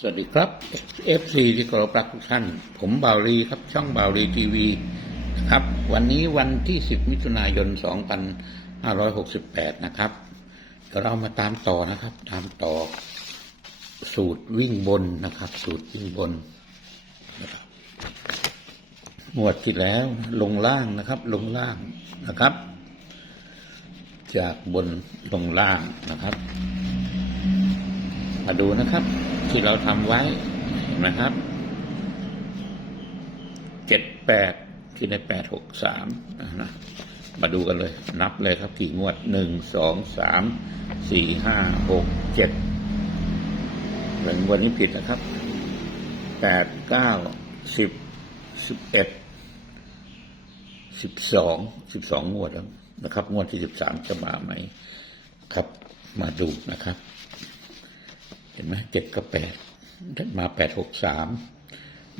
สวัสดีครับ FC ที่เคารพรักทุกท่าน ผมบาวรีครับช่องบาวรีทีวีครับ วันนี้วันที่ 10 มิถุนายน 2568 นะครับเดี๋ยวเรามาตามต่อนะครับ ตามต่อ สูตรวิ่งบนนะครับ สูตรวิ่งบนนะครับหมวดที่แล้วลงล่างนะครับ ลงล่างนะครับ จากบนลงล่างนะครับ มาดูนะครับ ที่เราทำไว้นไหมครับเจ็ดแปดคือในแปดหกสามนะมาดูกันเลย นับเลยครับกี่งวดหนึ่งสองสามสี่ห้าหกเจ็ดหลังวันนี้ผิดนะครับแปดเก้าสิบสิบเอ็ดสิบสองสิบสองงวดแล้วนะครับ งวดที่สิบสามจะมาไหมครับ มาดูนะครับ ห็นไหมเจ็ดกับแปดมาแปดหกสาม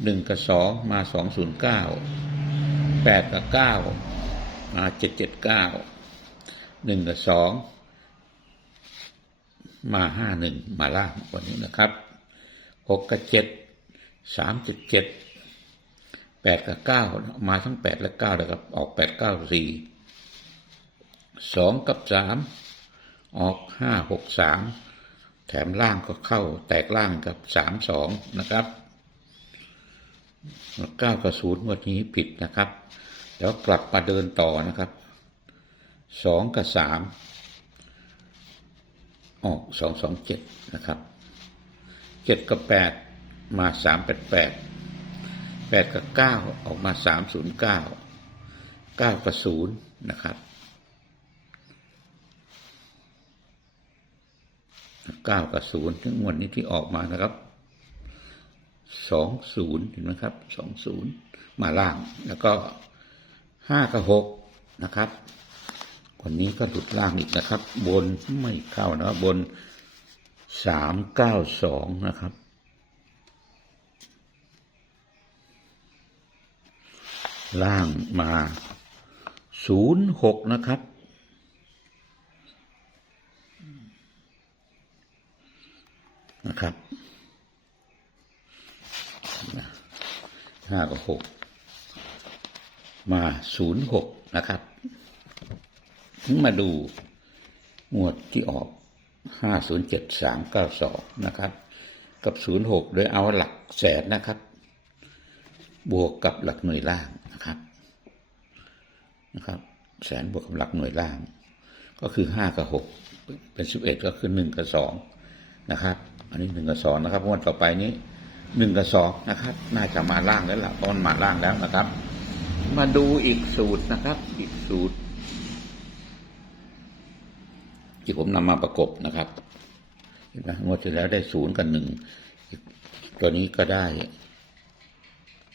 หนึ่งกับสองมาสองศูนย์เก้าแปดกับเก้ามาเจ็ดเจ็ดเก้าหนึ่งกับสองมาห้าหนึ่งมาล่างวันนี้นะครับหกกับเจ็ดสามจุดเจ็ดแปดกับเก้ามาทั้งแปดและเก้าเลยครับออกแปดเก้าสี่สองกับสามออกห้าหกสาม แถมล่างก็เข้าแตกล่างกับสามสองนะครับเก้ากับศูนย์วันนี้ผิดนะครับ แล้วกลับมาเดินต่อนะครับสองกับสามออกสองสองเจ็ดนะครับเจ็ดกับแปดมาสามแปดแปดแปดกับเก้าออกมาสามศูนย์เก้าเก้ากับศูนย์นะครับ เก้ากับศูนย์ทั้งงวดนี้ที่ออกมานะครับสองศูนย์เห็นไหมครับสองศูนย์มาล่างแล้วก็ห้ากับหกนะครับวันนี้ก็หลุดล่างอีกนะครับ บนไม่เข้านะบนสามเก้าสองนะครับ ล่างมาศูนย์หกนะครับ หกมาศูนย์หกนะครับมาดูหมวดที่ออกห้าศูนย์เจ็ดสามเก้าสองนะครับ กับศูนย์หกโดยเอาหลักแสนนะครับ บวกกับหลักหน่วยล่างนะครับนะครับ แสนบวกกับหลักหน่วยล่าง ก็คือห้ากับหกเป็นสิบเอ็ดก็คือหนึ่งกับสองนะครับ อันนี้หนึ่งกับสองนะครับงวดต่อไปนี้ หนึ่งกับสองนะครับ น่าจะมาล่างแล้วล่ะเพราะมันมาล่างแล้วนะครับ มาดูอีกสูตรนะครับ อีกสูตร ที่ผมนำมาประกบนะครับเห็นไหมงวดที่แล้วได้ศูนย์กับหนึ่งตัวนี้ก็ได้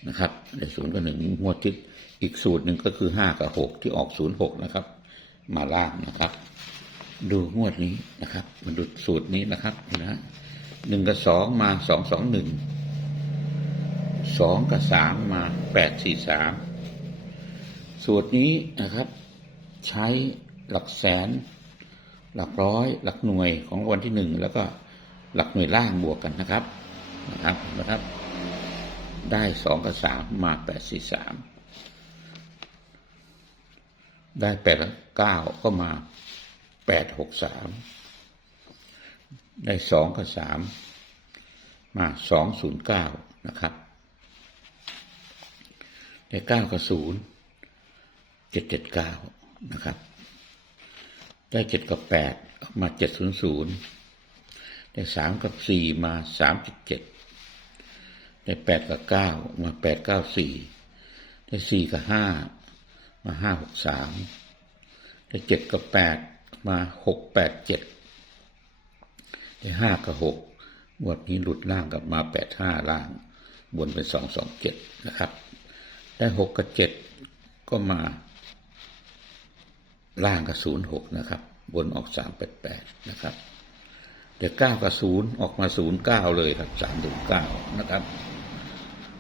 นะครับได้ศูนย์กับหนึ่งงวดที่อีกสูตรหนึ่งก็คือห้ากับหกที่ออกศูนย์หกนะครับ มาล่างนะครับ ดูงวดนี้นะครับ มาดูสูตรนี้นะครับนะหนึ่งกับสองมาสองสองหนึ่ง สองกับสามมาแปดสี่สามสูตรนี้นะครับ ใช้หลักแสน หลักร้อย หลักหน่วยของวันที่หนึ่งแล้วก็หลักหน่วยล่างบวกกันนะครับนะครับนะครับ ได้สองกับสามมาแปดสี่สามได้แปดเก้าก็มาแปดหกสามได้สองกับสามมาสองศูนย์เก้านะครับ ได้เก้ากับศูนย์เจ็ดเจ็ดเก้านะครับ ได้เจ็ดกับแปดมาเจ็ดศูนย์ศูนย์ได้สามกับสี่มาสามจุดเจ็ดได้แปดกับเก้ามาแปดเก้าสี่ได้สี่กับห้ามาห้าหกสามได้เจ็ดกับแปดมาหกแปดเจ็ดได้ห้ากับหกงวดนี้หลุดล่างกับมาแปดห้าล่าง บนเป็นสองสองเจ็ดนะครับ ได้หกกับเจ็ดก็มา ล่างกับศูนย์หกนะครับ บนออกสามแปดแปดนะครับเดี๋ยวเก้ากับศูนย์ออกมาศูนย์เก้าเลยครับสามถึงเก้านะครับ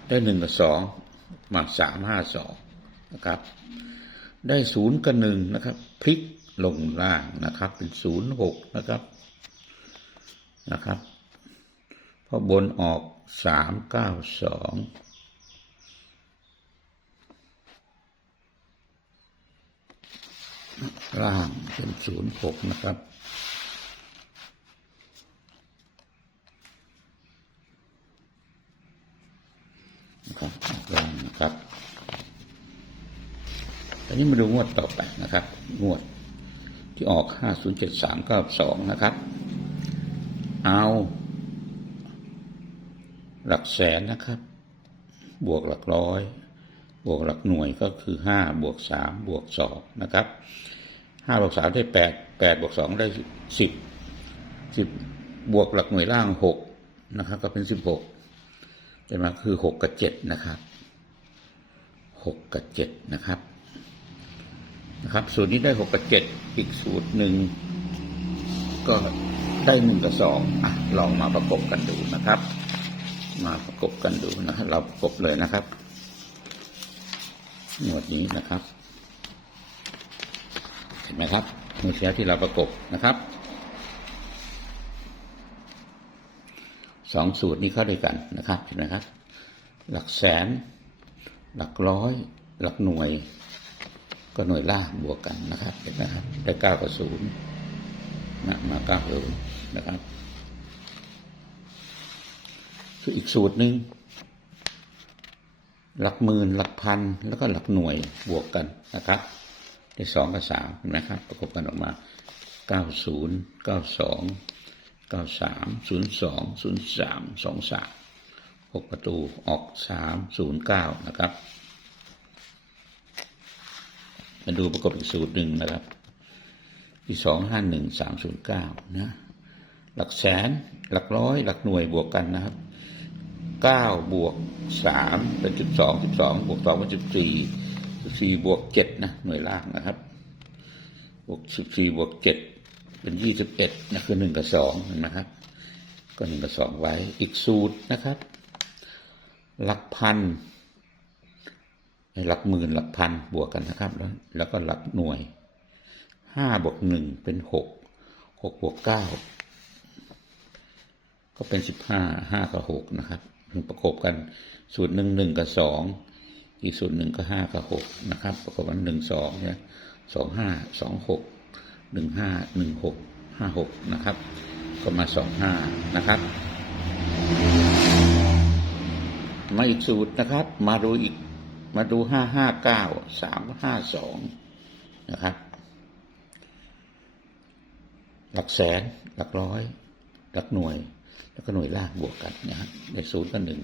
ได้หนึ่งกับสองมาสามห้าสองนะครับ ได้ศูนย์กับหนึ่งนะครับ พลิกลงล่างนะครับ เป็นศูนย์หกนะครับนะครับพราะบนออกสามเก้าสอง ล่างเป็นศูนย์หกนะครับ นะครับล่างนะครับตอนนี้มาดูงวดต่อไปนะครับ งวดที่ออก507392นะครับ เอาหลักแสนนะครับ บวกหลักร้อย บวกหลักหน่วยก็คือ 5 บวก 3 บวก 2 นะครับ 5 บวก 3 ได้ 8 8 บวก 2 ได้ 10 10 บวกหลักหน่วยล่าง 6 นะครับ ก็เป็น 16จะมาคือ 6 กับ 7 นะครับ 6 กับ 7 นะครับ นะครับ สูตรนี้ได้หกกับเจ็ดอีกสูตรหนึ่งก็ได้หนึ่งกับสองอะลองมาประกบกันดูนะครับ มาประกบกันดูนะครับ เราประกบเลยนะครับ หมวดนี้นะครับ เห็นไหมครับมือเสียที่เราประกบนะครับสองสูตรนี้เข้าด้วยกันนะครับเห็นไหมครับ หลักแสน หลักร้อย หลักหน่วย ก็หน่วยล่าบวกกันนะครับเห็นไหมครับได้เก้ากับศูนย์นะมาเก้าศูนย์นะครับคืออีกสูตรหนึ่ง หลักหมื่นหลักพันแล้วก็หลักหน่วยบวกกันนะครับ ได้สองกับสามเห็นไหมครับ ประกบกันออกมาเก้าศูนย์เก้าสองเก้าสามศูนย์สองศูนย์สามสองสามหกประตูออกสามศูนย์เก้านะครับ มาดูประกบอีกสูตรหนึ่งนะครับที่สองห้าหนึ่งสามศูนย์เก้านะหลักแสนหลักร้อย หลักหน่วยบวกกันนะครับ เก้าบวกสามเป็นจุดสองจุดสองบวกสองเป็นจุดสี่จุดสี่บวกเจ็ดนะหน่วยล่างนะครับ บวกสิบสี่บวกเจ็ดเป็นยี่สิบเอ็ดนะคือหนึ่งกับสองนะครับ ก็หนึ่งกับสองไว้อีกสูตรนะครับ หลักพันหลักหมื่นหลักพันบวกกันนะครับ แล้วแล้วก็หลักหน่วยห้าบวกหนึ่งเป็นหกหกบวกเก้าก็เป็นสิบห้าห้ากับหกนะครับ ประกบกันสูตรหนึ่งหนึ่งกับสองอีกสูตรหนึ่งก็ห้ากับหกนะครับ ประกบกันหนึ่งสองเนี่ยสองห้าสองหกหนึ่งห้าหนึ่งหกห้าหกนะครับ ก็มาสองห้านะครับ มาอีกสูตรนะครับ มาดูอีกมาดูห้าห้าเก้าสามห้าสองนะครับ หลักแสนหลักร้อย หลักหน่วย แล้วก็หน่วยล่างบวกกันนะครับในศูนย์กับหนึ่ง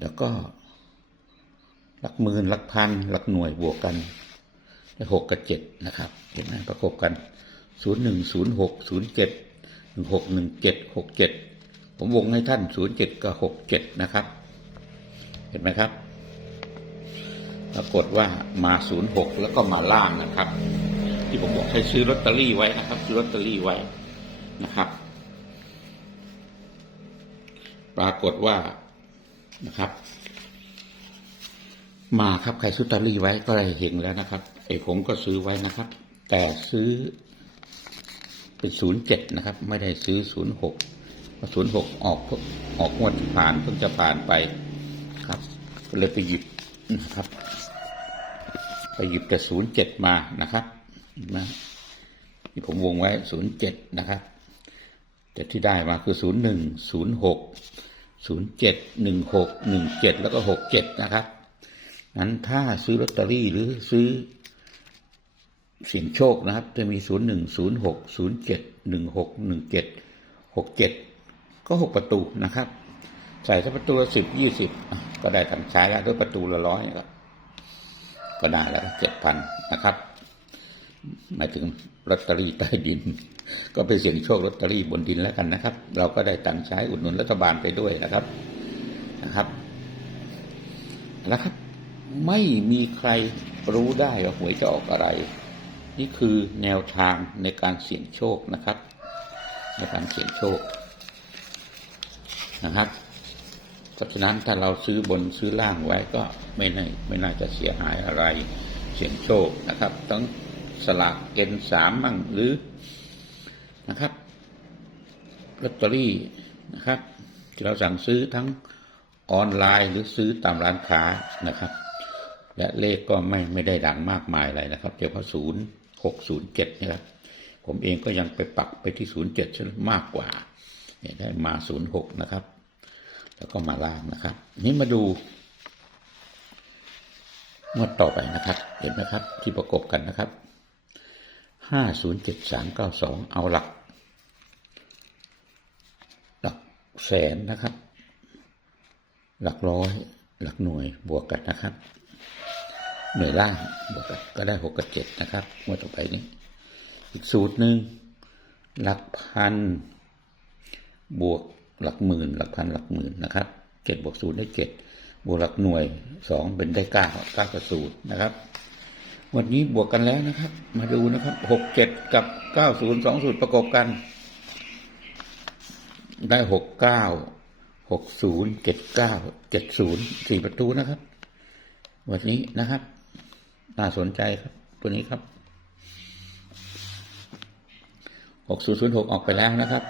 แล้วก็ หลักหมื่นหลักพันหลักหน่วยบวกกันได้หกกับเจ็ดนะครับ เห็นไหมประกบกันศูนย์หนึ่งศูนย์หกศูนย์เจ็ดหนึ่งหกหนึ่งเจ็ดหกเจ็ดผมวงให้ท่านศูนย์เจ็ดกับหกเจ็ดนะครับ เห็นไหมครับปรากฏว่ามาศูนย์หกแล้วก็มาล่างนะครับ ที่ผมบอกให้ซื้อลอตเตอรี่ไว้นะครับ ซื้อลอตเตอรี่ไว้นะครับ ปรากฏว่านะครับ มาครับใครซื้อตอรี่ไว้ก็ได้เห็นแล้วนะครับไอ้ผมก็ซื้อไว้นะครับ แต่ซื้อเป็นศูนย์เจ็ดนะครับ ไม่ได้ซื้อศูนย์หกศูนย์หกออกออกงวดผ่านเพิ่งจะผ่านไปครับก็เลยไปหยิบนะครับ ไปหยิบแต่ศูนย์เจ็ดมานะครับนะที่ผมวงไว้ศูนย์เจ็ดนะครับ แต่ที่ได้มาคือศูนย์หนึ่งศูนย์หกศูนย์เจ็ดหนึ่งหกหนึ่งเจ็ดแล้วก็หกเจ็ดนะครับ นั้นถ้าซื้อลอตเตอรี่หรือซื้อเสี่ยงโชคนะครับ จะมีศูนย์หนึ่งศูนย์หกศูนย์เจ็ดหนึ่งหกหนึ่งเจ็ดหกเจ็ดก็หกประตูนะครับ ใส่ถ้าประตูละสิบยี่สิบก็ได้ทำใช้แล้วด้วยประตูละร้อยก็ก็ได้แล้วเจ็ดพันนะครับ หมายถึงลอตเตอรี่ใต้ดิน ก็ไปเสี่ยงโชคลอตเตอรี่บนดินแล้วกันนะครับ เราก็ได้ตังค์ใช้อุดหนุนรัฐบาลไปด้วยนะครับนะครับแล้วครับ ไม่มีใครรู้ได้ว่าหวยจะออกอะไร นี่คือแนวทางในการเสี่ยงโชคนะครับ ในการเสี่ยงโชคนะครับเพราะฉะนั้นถ้าเราซื้อบนซื้อล่างไว้ก็ไม่น่าไม่น่าจะเสียหายอะไร เสี่ยงโชคนะครับต้อง สลากเอ็นสามมั่งหรือนะครับลอตเตอรี่นะครับที่เราสั่งซื้อทั้งออนไลน์หรือซื้อตามร้านค้านะครับ และเลขก็ไม่ไม่ได้ดังมากมายอะไรนะครับเฉพาะศูนย์หกศูนย์เจ็ดนะครับผมเองก็ยังไปปักไปที่ศูนย์เจ็ดซะมากกว่าเนี่ยได้มาศูนย์หกนะครับ แล้วก็มาล่างนะครับ นี่มาดูงวดต่อไปนะครับ เห็นไหมครับ ที่ประกบกันนะครับ ห้าศูนย์เจ็ดสามเก้าสองเอาหลัก หลักแสนนะครับ หลักร้อย หลักหน่วยบวกกันนะครับ หน่วยล่างบวกกันก็ได้หกกับเจ็ดนะครับงวดต่อไปนี้ อีกสูตรหนึ่งหลักพัน บวกหลักหมื่น หลักพันหลักหมื่นนะครับเจ็ดบวกศูนย์ได้เจ็ดบวกหลักหน่วยสองเป็นได้เก้าเก้ากับศูนย์นะครับ วันนี้บวกกันแล้วนะครับ มาดูนะครับหกเจ็ดกับเก้าศูนย์สองสูตรประกบกัน ได้หกเก้าหกศูนย์เจ็ดเก้าเจ็ดศูนย์สี่ประตูนะครับ วันนี้นะครับ น่าสนใจครับ ตัวนี้ครับหกศูนย์ศูนย์หกออกไปแล้วนะครับ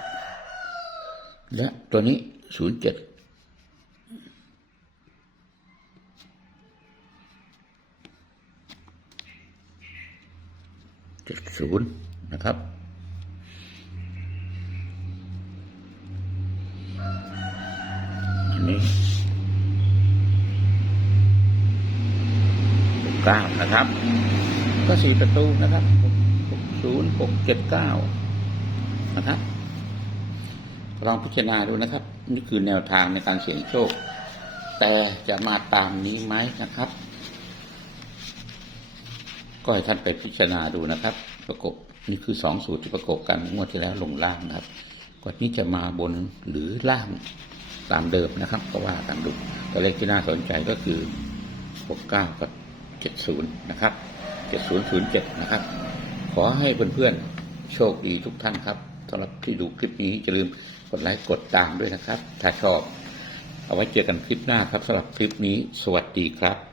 และตัวนี้ศูนย์เจ็ดเจ็ด ศูนย์นะครับ อันนี้เก้านะครับ ก็สี่ประตูนะครับหกศูนย์หกเจ็ดเก้านะครับลองพิจารณาดูนะครับ นี่คือแนวทางในการเสี่ยงโชค แต่จะมาตามนี้ไหมนะครับ ก็ให้ท่านไปพิจารณาดูนะครับ ประกบนี่คือสองสูตรที่ประกบกันงวดที่แล้วลงล่างนะครับกว่านี้จะมาบนหรือล่างตามเดิมนะครับ ก็ว่ากันดูตัวเลขที่น่าสนใจก็คือหกเก้ากับเจ็ดศูนย์นะครับเจ็ดศูนย์ศูนย์เจ็ดนะครับ ขอให้เพื่อนๆ โชคดีทุกท่านครับสำหรับที่ดูคลิปนี้อย่าลืมกดไลค์กดตามด้วยนะครับ ถ้าชอบ เอาไว้เจอกันคลิปหน้าครับสำหรับคลิปนี้ สวัสดีครับ